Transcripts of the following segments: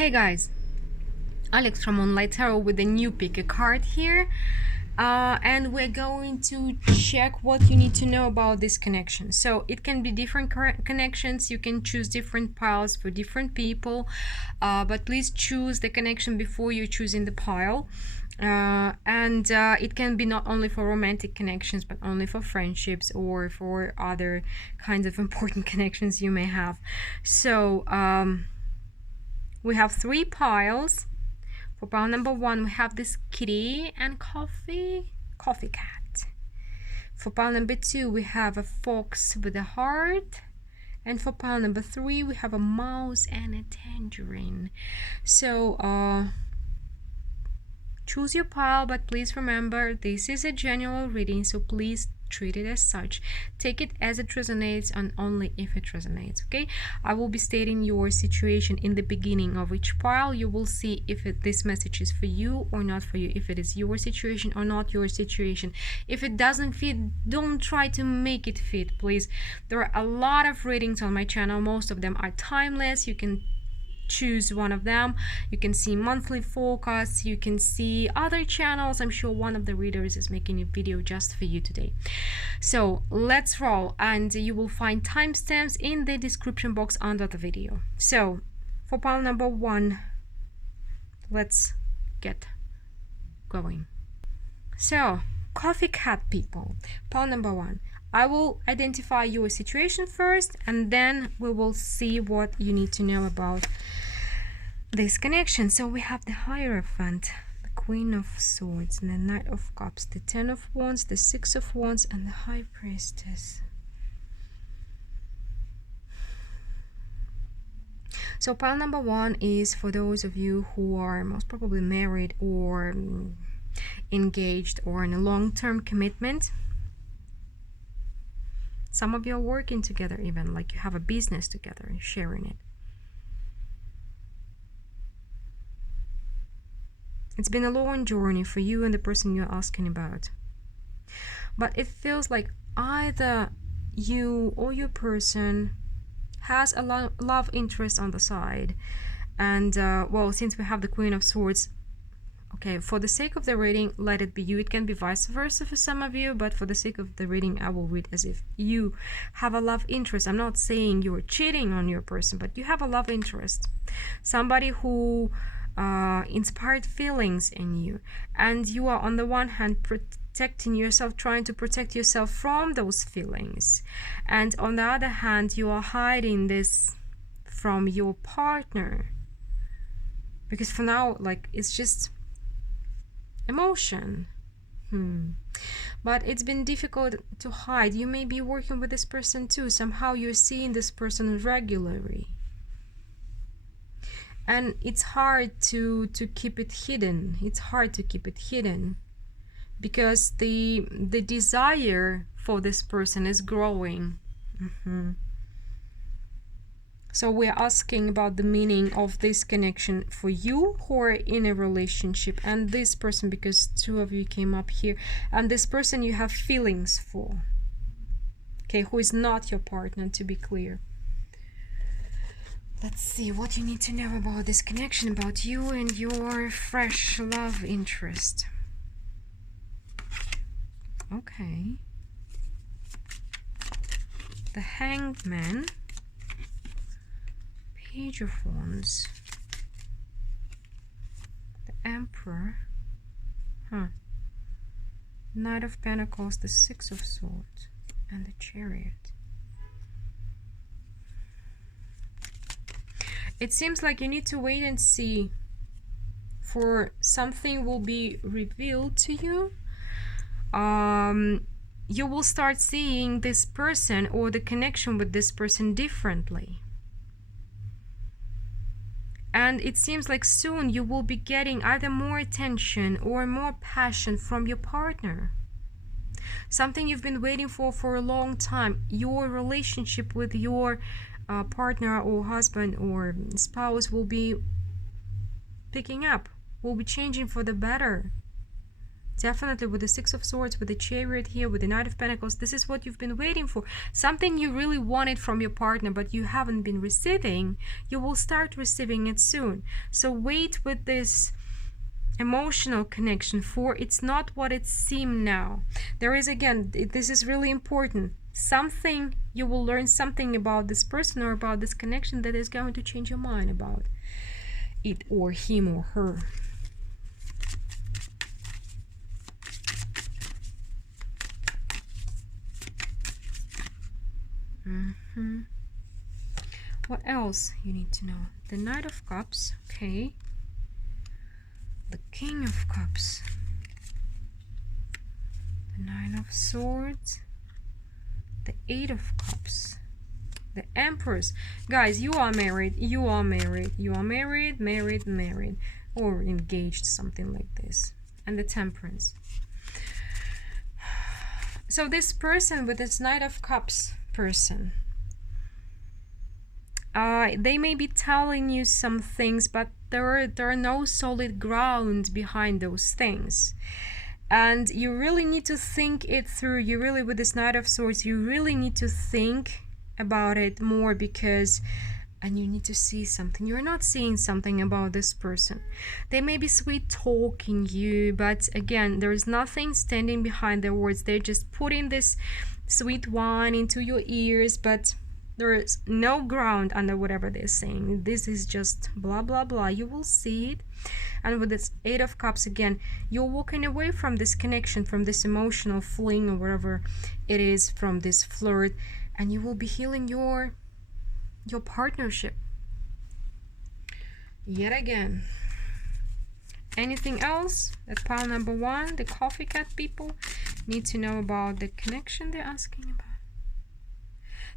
Hey guys, Alex from Untitled Tarot with a new pick a card here, and we're going to check what you need to know about this connection. So it can be different connections. You can choose different piles for different people, but please choose the connection before you're choosing the pile. And it can be not only for romantic connections, but only for friendships or for other kinds of important connections you may have. So we have 3 piles. For pile number 1, we have this kitty and coffee cat. For pile number 2, we have a fox with a heart. And for pile number 3, we have a mouse and a tangerine. So choose your pile, but please remember this is a general reading, so please treat it as such. Take it as it resonates and only if it resonates. Okay, I will be stating your situation in the beginning of each pile. You will see if this message is for you or not for you, if it is your situation or not your situation. If it doesn't fit, don't try to make it fit, please. There are a lot of readings on my channel. Most of them are timeless. You can choose one of them. You can see monthly forecasts, you can see other channels. I'm sure one of the readers is making a video just for you today. So let's roll, and you will find timestamps in the description box under the video. So for pile number 1, let's get going. So coffee cat people, pile number 1. I will identify your situation first, and then we will see what you need to know about this connection. So we have the Hierophant, the Queen of Swords, and the Knight of Cups, the 10 of Wands, the 6 of Wands, and the High Priestess. So pile number 1 is for those of you who are most probably married or engaged or in a long-term commitment. Some of you are working together, even like you have a business together, sharing it. It's been a long journey for you and the person you're asking about. But it feels like either you or your person has a love interest on the side. And, well, since we have the Queen of Swords, okay, for the sake of the reading, let it be you. It can be vice versa for some of you, but for the sake of the reading, I will read as if you have a love interest. I'm not saying you're cheating on your person, but you have a love interest. Somebody who inspired feelings in you, and you are on the one hand protecting yourself, trying to protect yourself from those feelings, and on the other hand you are hiding this from your partner, because for now, like, it's just emotion. But it's been difficult to hide. You may be working with this person too. Somehow you're seeing this person regularly, and it's hard to keep it hidden. It's hard to keep it hidden because the desire for this person is growing. So we're asking about the meaning of this connection for you who are in a relationship, and this person, because 2 of you came up here, and this person you have feelings for, okay, who is not your partner, to be clear. Let's see what you need to know about this connection, about you and your fresh love interest. Okay. The Hanged Man, Page of Wands, the Emperor, Knight of Pentacles, the 6 of Swords, and the Chariot. It seems like you need to wait and see for something will be revealed to you. You will start seeing this person or the connection with this person differently. And it seems like soon you will be getting either more attention or more passion from your partner. Something you've been waiting for a long time. Your relationship with your partner or husband or spouse will be picking up, will be changing for the better. Definitely with the Six of Swords, with the Chariot here, with the Knight of Pentacles, this is what you've been waiting for. Something you really wanted from your partner, but you haven't been receiving. You will start receiving it soon. So wait with this emotional connection, for it's not what it seems now. There is, again, this is really important. Something, you will learn something about this person or about this connection that is going to change your mind about it or him or her. What else you need to know? The Knight of Cups, okay. The King of Cups. The Nine of Swords. The Eight of Cups. The Empress. Guys, you are married. You are married. You are married, married. Or engaged, something like this. And the Temperance. So this person with this Knight of Cups person, they may be telling you some things, but there are no solid ground behind those things. And you really need to think it through. You really, with this Knight of Swords, you really need to think about it more, because, and you need to see something. You're not seeing something about this person. They may be sweet talking you, but again, there's nothing standing behind their words. They're just putting this sweet wine into your ears, but there is no ground under whatever they're saying. This is just blah blah blah. You will see it. And with this Eight of Cups, again, you're walking away from this connection, from this emotional fling or whatever it is, from this flirt, and you will be healing your partnership yet again. Anything else that pile number one, the coffee cat people, need to know about the connection they're asking about?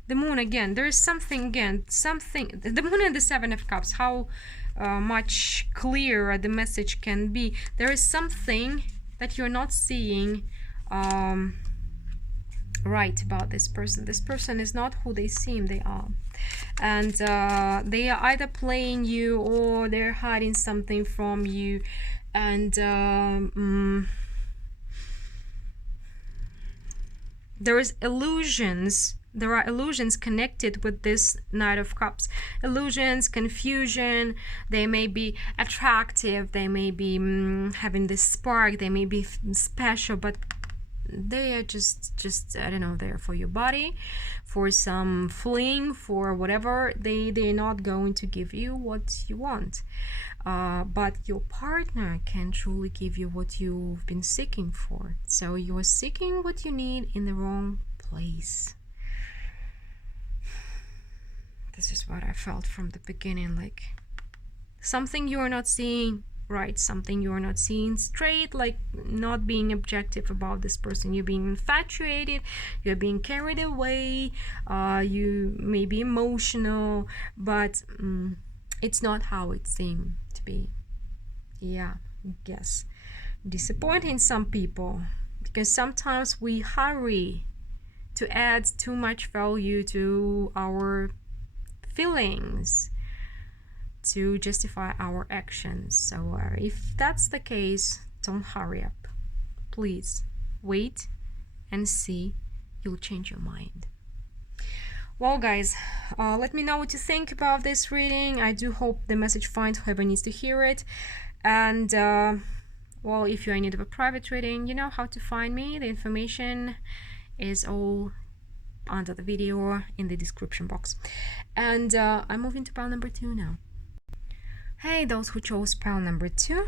The Moon, again, there is something, again, something, the Moon and the Seven of Cups, how much clearer the message can be. There is something that you're not seeing right about this person. This person is not who they seem they are. And they are either playing you or they're hiding something from you. And there is illusions. There are illusions connected with this Knight of Cups. Illusions, confusion. They may be attractive. They may be having this spark. They may be special, but they are just I don't know, there for your body, for some fling, for whatever. They're not going to give you what you want. But your partner can truly give you what you've been seeking for. So you are seeking what you need in the wrong place. This is what I felt from the beginning, like something you are not seeing right, something you are not seeing straight, like not being objective about this person. You're being infatuated, you're being carried away, you may be emotional, but it's not how it seemed to be. Yeah, yes. Disappointing some people, because sometimes we hurry to add too much value to our feelings to justify our actions. So if that's the case, don't hurry up. Please wait and see. You'll change your mind. Well, guys, let me know what you think about this reading. I do hope the message finds whoever needs to hear it. And well, if you're in need of a private reading, you know how to find me. The information is all under the video in the description box. And I'm moving to pile number 2 now. Hey, those who chose pile number 2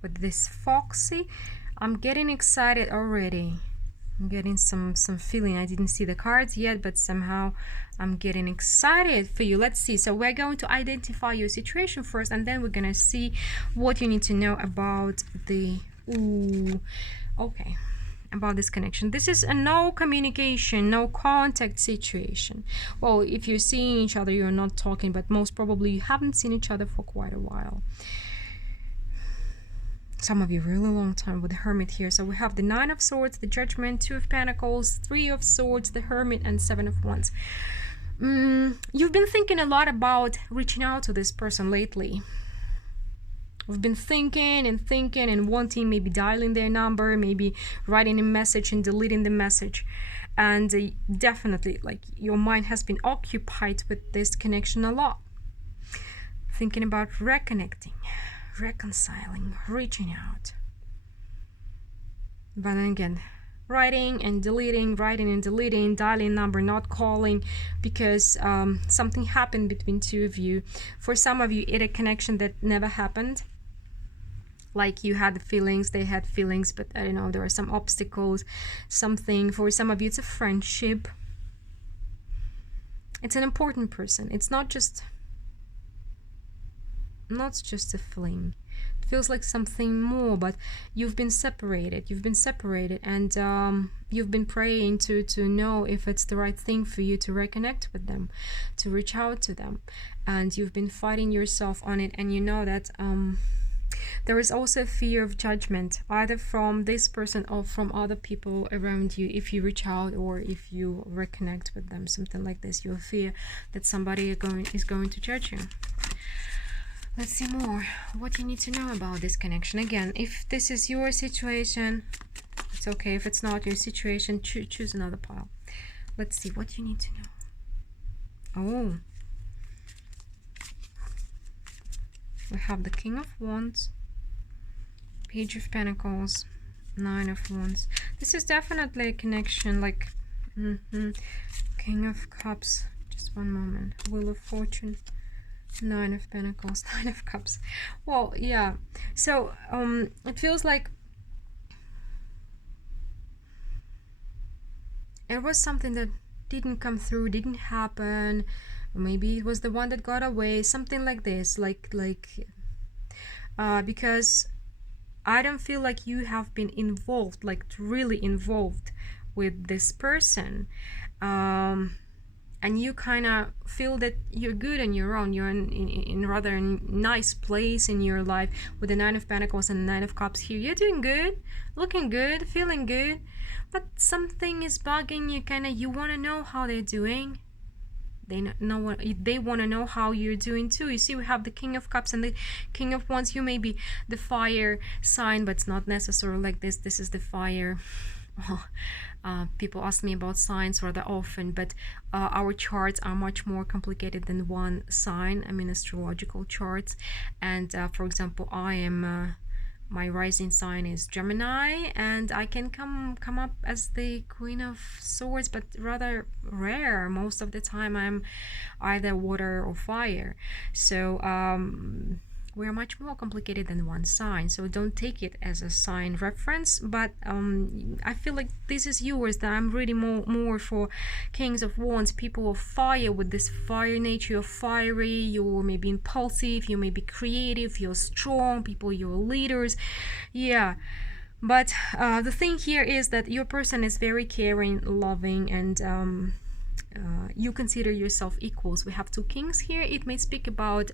with this Foxy, I'm getting excited already. I'm getting some feeling. I didn't see the cards yet, but somehow I'm getting excited for you. Let's see. So we're going to identify your situation first, and then we're gonna see what you need to know about the about this connection. This is a no communication, no contact situation. Well, if you're seeing each other, you're not talking, but most probably you haven't seen each other for quite a while. Some of you really long time with the Hermit here. So we have the Nine of Swords, the Judgment, 2 of Pentacles, 3 of Swords, the Hermit, and 7 of Wands. You've been thinking a lot about reaching out to this person lately. We've been thinking and wanting, maybe dialing their number, maybe writing a message and deleting the message. And definitely, like, your mind has been occupied with this connection a lot. Thinking about reconnecting, reconciling, reaching out. But then again, writing and deleting, dialing number, not calling, because something happened between two of you. For some of you, it's a connection that never happened. Like, you had feelings, they had feelings, but I don't know, there are some obstacles, something. For some of you, it's a friendship. It's an important person. It's not just a fling. It feels like something more, but you've been separated, and you've been praying to know if it's the right thing for you to reconnect with them, to reach out to them, and you've been fighting yourself on it. And you know that there is also a fear of judgment, either from this person or from other people around you, if you reach out or if you reconnect with them, something like this. You fear that somebody is going to judge you. Let's see more. What you need to know about this connection. Again, if this is your situation, it's okay. If it's not your situation, choose another pile. Let's see what you need to know. Oh. We have the King of Wands, Page of Pentacles, Nine of Wands. This is definitely a connection, like King of Cups. Just one moment. Wheel of Fortune. Nine of Pentacles, Nine of Cups. Well, yeah. So it feels like it was something that didn't come through, didn't happen. Maybe it was the one that got away, something like this. Because I don't feel like you have been involved, like really involved with this person. And you kind of feel that you're good on your own. You're in rather nice place in your life with the Nine of Pentacles and the Nine of Cups here. You're doing good, looking good, feeling good. But something is bugging you, you want to know how they're doing. They want to know how you're doing too. You see, we have the King of Cups and the King of Wands. You may be the fire sign, but it's not necessarily like this. This is the fire. People ask me about signs rather often, but our charts are much more complicated than one sign. I mean, astrological charts. And for example, I am my rising sign is Gemini, and I can come up as the Queen of Swords, but rather rare. Most of the time I'm either water or fire. So we're much more complicated than one sign, so don't take it as a sign reference. But I feel like this is yours, that I'm reading more for Kings of Wands, people of fire, with this fire nature. You're fiery, you're maybe impulsive, you may be creative, you're strong, people, you're leaders. Yeah. But the thing here is that your person is very caring, loving, and you consider yourself equals. We have two kings here. It may speak about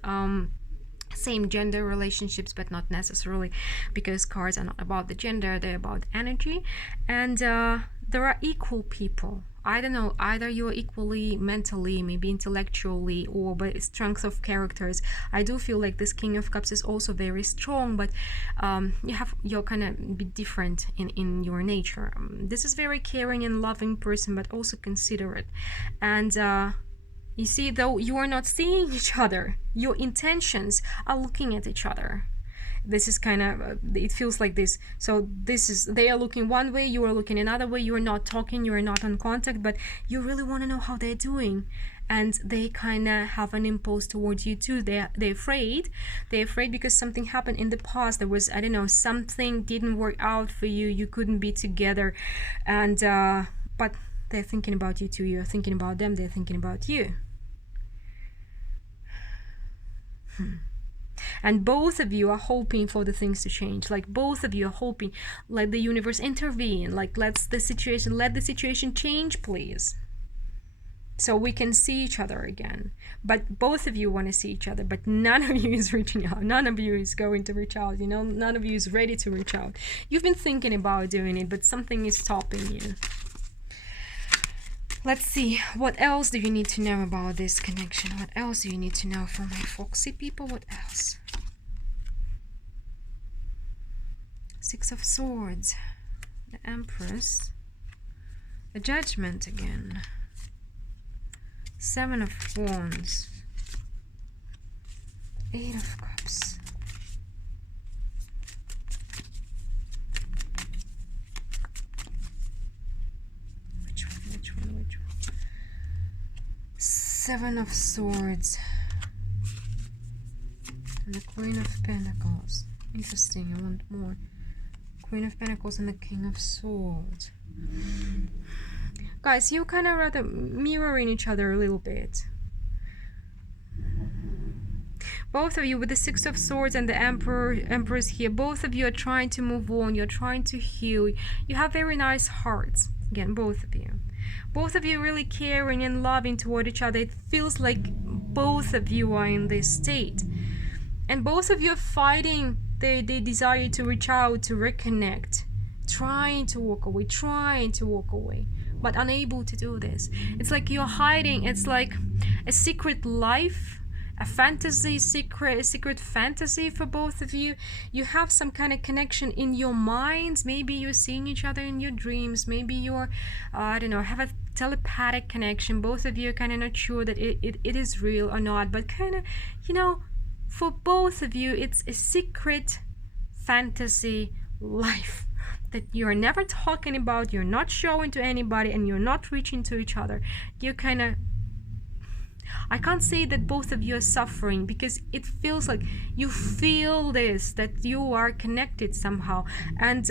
same gender relationships, but not necessarily, because cards are not about the gender, they're about energy. And there are equal people. I don't know, either you're equally mentally, maybe intellectually, or by strength of characters. I do feel like this King of Cups is also very strong, but you're kind of be different in your nature. This is very caring and loving person, but also considerate. And you see, though you are not seeing each other, your intentions are looking at each other. This is kind of, it feels like this. So they are looking one way, you are looking another way, you are not talking, you are not in contact, but you really want to know how they're doing. And they kind of have an impulse towards you too. They're afraid because something happened in the past. There was, I don't know, something didn't work out for you, you couldn't be together. And but they're thinking about you too. You're thinking about them, they're thinking about you. And both of you are hoping for the things to change. Like, both of you are hoping, let the universe intervene. Like, let the situation change, please, so we can see each other again. But both of you want to see each other, but none of you is reaching out. None of you is going to reach out. None of you is ready to reach out. You've been thinking about doing it, but something is stopping you. Let's see, what else do you need to know about this connection? What else do you need to know from my Foxy people? What else? Six of Swords, the Empress, the Judgment again, Seven of Wands, Eight of Cups, which one? Seven of Swords, and the Queen of Pentacles. Interesting, I want more. Queen of Pentacles and the King of Swords. Guys, you kind of rather mirroring each other a little bit. Both of you with the Six of Swords and the Empress here, both of you are trying to move on. You're trying to heal. You have very nice hearts. Again, both of you. Both of you really caring and loving toward each other. It feels like both of you are in this state. And both of you are fighting the desire to reach out, to reconnect. Trying to walk away. But unable to do this. It's like you're hiding. It's like a secret life, a fantasy, secret fantasy for both of you. You have some kind of connection in your minds. Maybe you're seeing each other in your dreams. Maybe you're, I don't know, have a telepathic connection. Both of you are kind of not sure that it is real or not. But kind of, you know, for both of you, it's a secret fantasy life that you're never talking about, you're not showing to anybody, and you're not reaching to each other. You kind of, I can't say that both of you are suffering, because it feels like you feel this, that you are connected somehow. And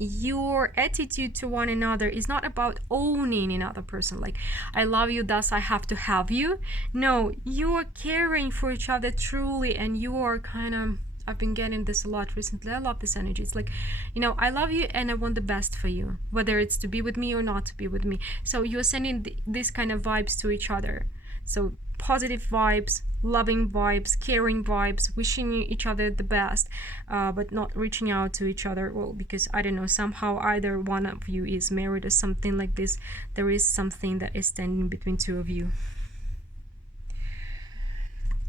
your attitude to one another is not about owning another person, like I love you, thus I have to have you. No, you are caring for each other truly, and you are kind of, I've been getting this a lot recently. I love this energy. It's like, you know, I love you and I want the best for you, whether it's to be with me or not to be with me. So you're sending this kind of vibes to each other. So positive vibes, loving vibes, caring vibes, wishing each other the best, but not reaching out to each other. Well, because I don't know, somehow either one of you is married or something like this. There is something that is standing between two of you.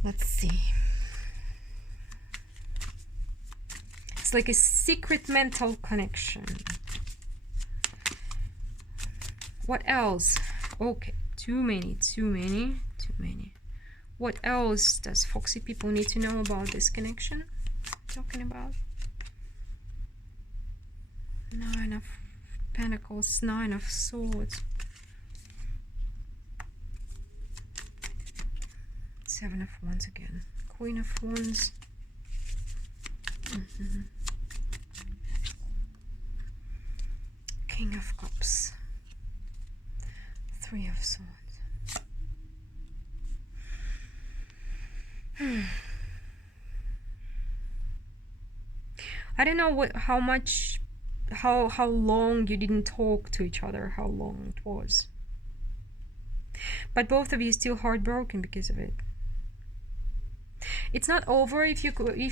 Let's see. It's like a secret mental connection. What else? Okay, too many. What else does Foxy people need to know about this connection? Talking about Nine of Pentacles, Nine of Swords, Seven of Wands again, Queen of Wands. King of Cups, Three of Swords. I don't know how long you didn't talk to each other, how long it was. But both of you still heartbroken because of it. It's not over. If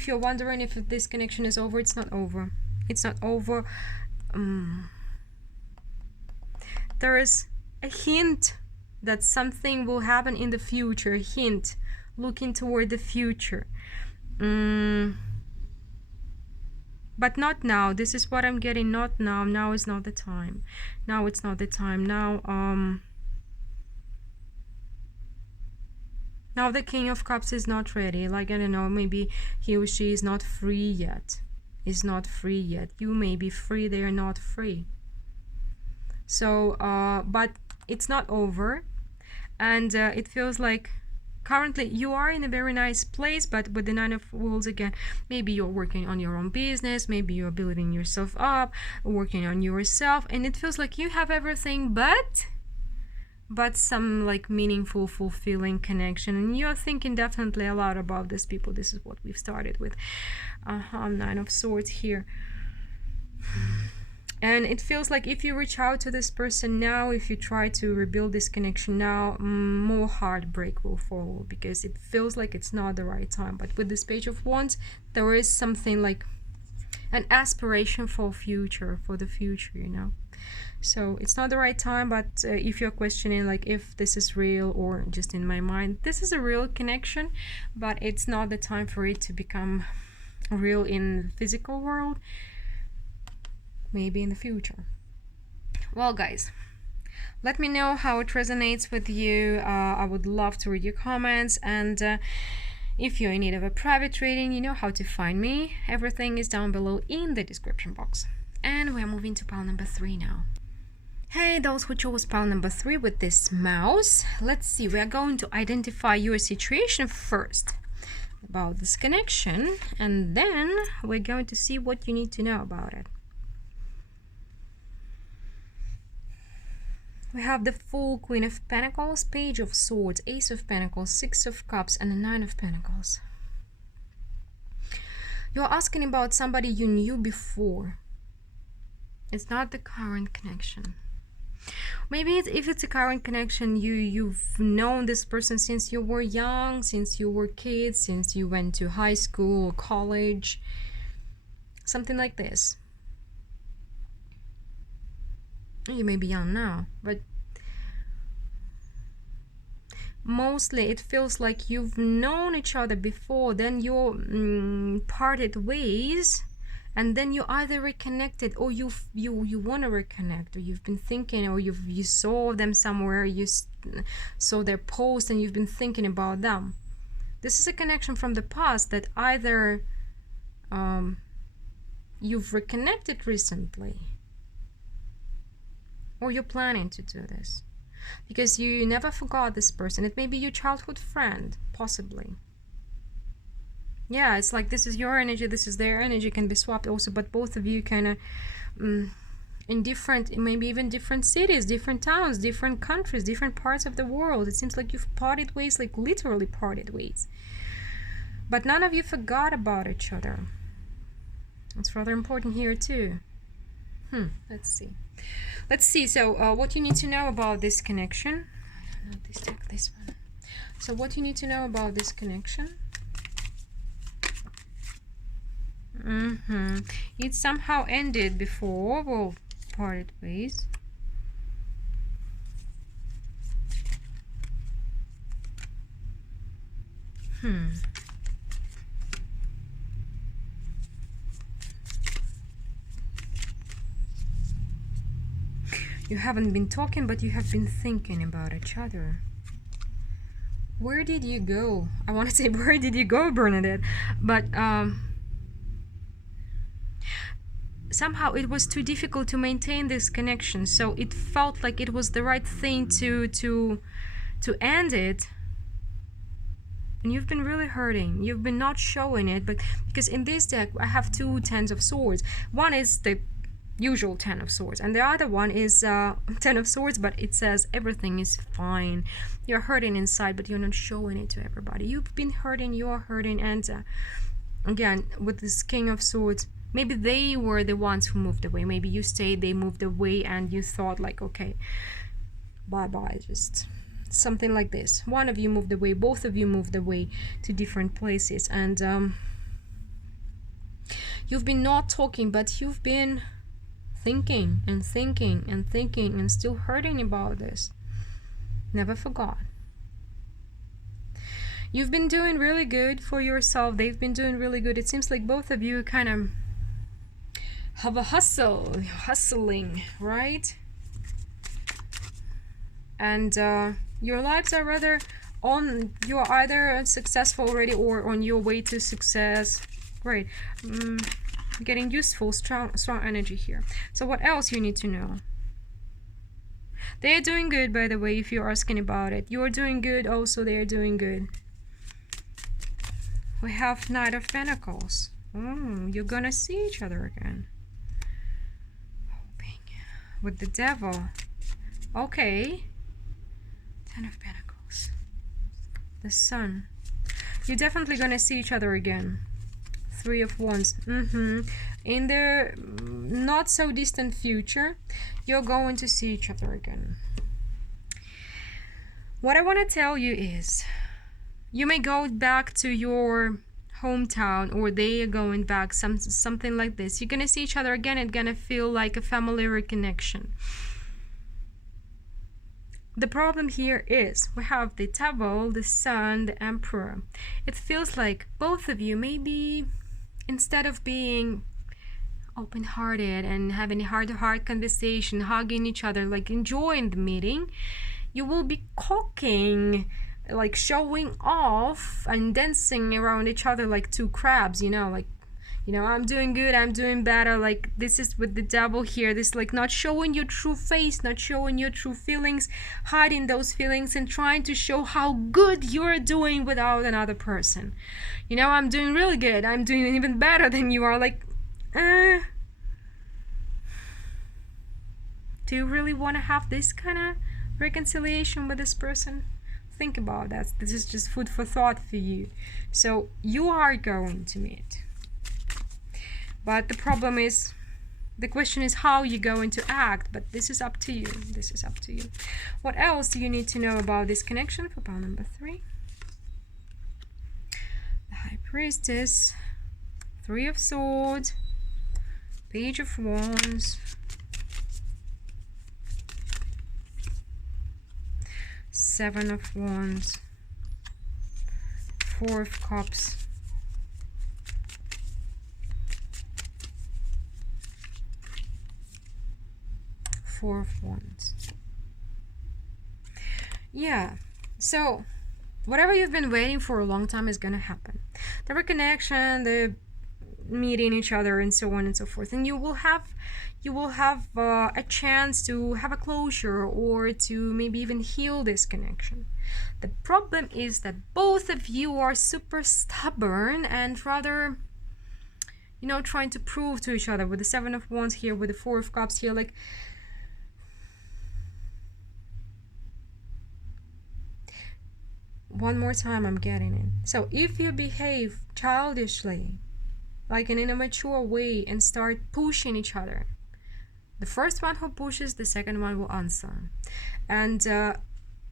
you're wondering if this connection is over, it's not over. It's not over. There is a hint that something will happen in the future. A hint, looking toward the future. But not now. This is what I'm getting. Not now. Now is not the time. Now it's not the time. Now the King of Cups is not ready. Like, I don't know, maybe he or she is not free yet. Is not free yet. You may be free, they are not free. So, but it's not over. And it feels like currently you are in a very nice place, but with the Nine of Wands again, maybe you're working on your own business, maybe you're building yourself up, working on yourself, and it feels like you have everything but some like meaningful, fulfilling connection. And you're thinking definitely a lot about these people. This is what we've started with. Nine of Swords here. And it feels like if you reach out to this person now, if you try to rebuild this connection now, more heartbreak will follow, because it feels like it's not the right time. But with this Page of Wands, there is something like an aspiration for future, for the future, you know. So it's not the right time, but if you're questioning like if this is real or just in my mind, this is a real connection, but it's not the time for it to become real in the physical world, maybe in the future. Well, guys, let me know how it resonates with you. I would love to read your comments, and if you're in need of a private reading, you know how to find me. Everything is down below in the description box. And we're moving to pile number 3 now. Hey, those who chose pile number 3 with this mouse, let's see. We are going to identify your situation first about this connection, and then we're going to see what you need to know about it. We have the full Queen of Pentacles, Page of Swords, Ace of Pentacles, Six of Cups, and the Nine of Pentacles. You're asking about somebody you knew before. It's not the current connection. Maybe if it's a current connection, you've known this person since you were young, since you were kids, since you went to high school or college. Something like this. You may be young now, but mostly it feels like you've known each other before, then you parted ways, and then you either reconnected, or you want to reconnect, or you've been thinking, or you saw them somewhere, you saw their post, and you've been thinking about them. This is a connection from the past that either you've reconnected recently, or you're planning to do this, because you never forgot this person. It may be your childhood friend, possibly. Yeah, it's like this is your energy, this is their energy, can be swapped also, but both of you kind of in different, maybe even different cities, different towns, different countries, different parts of the world. It seems like you've parted ways, like literally parted ways. But none of you forgot about each other. It's rather important here too. Let's see. Let's see. So what you need to know about this connection. Let's take this one. So what you need to know about this connection. It somehow ended before, well, parted ways. You haven't been talking, but you have been thinking about each other. Where did you go? I want to say, where did you go, Bernadette? But somehow it was too difficult to maintain this connection, so it felt like it was the right thing to end it. And you've been really hurting. You've been not showing it, but because in this deck I have 2 Tens of Swords. One is the usual 10 of Swords, and the other one is 10 of Swords, but it says everything is fine. You're hurting inside, but you're not showing it to everybody. You've been hurting, you're hurting, and again, with this King of Swords, maybe they were the ones who moved away. Maybe you stayed, they moved away, and you thought like, okay, bye-bye, just something like this. One of you moved away, both of you moved away to different places, and you've been not talking, but you've been thinking and thinking and thinking and still hurting about this. Never forgot. You've been doing really good for yourself. They've been doing really good. It seems like both of you kind of have a hustling, right? And your lives are rather on, you're either successful already or on your way to success. Great. Getting useful, strong energy here. So what else you need to know? They are doing good, by the way, if you're asking about it. You're doing good, also they are doing good. We have Knight of Pentacles. You're gonna see each other again. Hoping. With the Devil. Okay. 10 of Pentacles. The Sun. You're definitely gonna see each other again. 3 of Wands. In the not so distant future, you're going to see each other again. What I want to tell you is, you may go back to your hometown, or they are going back, something like this. You're gonna see each other again. It's gonna feel like a family reconnection. The problem here is we have the Devil, the Sun, the Emperor. It feels like both of you maybe instead of being open-hearted and having a heart-to-heart conversation, hugging each other, like enjoying the meeting, you will be cocking, like showing off and dancing around each other like two crabs, I'm doing good, I'm doing better, like this is with the devil here, this like not showing your true face, not showing your true feelings, hiding those feelings and trying to show how good you're doing without another person. I'm doing really good, I'm doing even better than you are, like do you really want to have this kind of reconciliation with this person? Think about that. This is just food for thought for you. So you are going to meet, but the problem is, the question is how you're going to act, but this is up to you. This is up to you. What else do you need to know about this connection for pile number 3? The High Priestess, 3 of Swords, Page of Wands, 7 of Wands, 4 of Cups, Four of Wands. Yeah, so whatever you've been waiting for a long time is gonna happen. The reconnection, the meeting each other, and so on and so forth, and you will have a chance to have a closure or to maybe even heal this connection. The problem is that both of you are super stubborn and rather, trying to prove to each other, with the 7 of Wands here, with the 4 of Cups here, like one more time I'm getting it. So if you behave childishly, like in an immature way, and start pushing each other, the first one who pushes, the second one will answer. And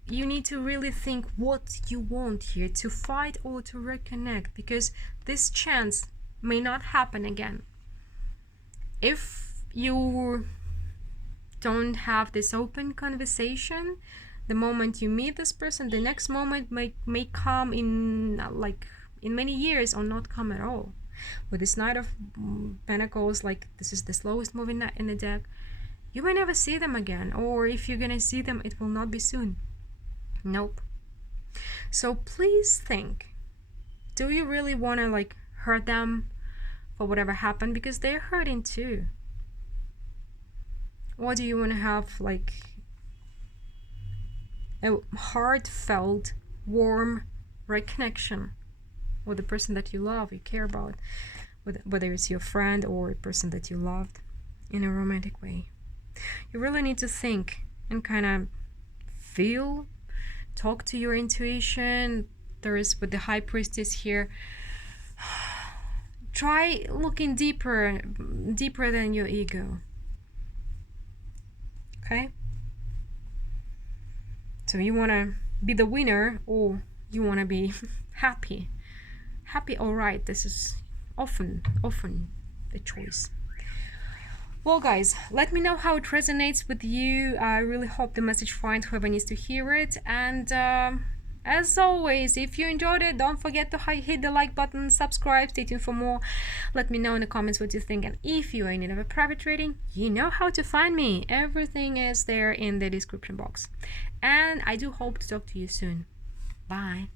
you need to really think what you want here, to fight or to reconnect, because this chance may not happen again. If you don't have this open conversation, the moment you meet this person, the next moment may come in many years, or not come at all. With this Knight of Pentacles, like this is the slowest moving knight in the deck, you may never see them again, or if you're gonna see them, it will not be soon. Nope. So please think, do you really want to hurt them for whatever happened, because they're hurting too? Or do you want to have a heartfelt, warm reconnection with the person that you love, you care about, whether it's your friend or a person that you loved, in a romantic way? You really need to think and kind of feel, talk to your intuition. There is, with the High Priestess here, try looking deeper than your ego. Okay? So you want to be the winner, or you want to be happy? Alright, this is often the choice. Well guys, let me know how it resonates with you. I really hope the message finds whoever needs to hear it, and as always, if you enjoyed it, don't forget to hit the like button, subscribe, stay tuned for more. Let me know in the comments what you think, and if you are in need of a private reading, you know how to find me. Everything is there in the description box, and I do hope to talk to you soon. Bye.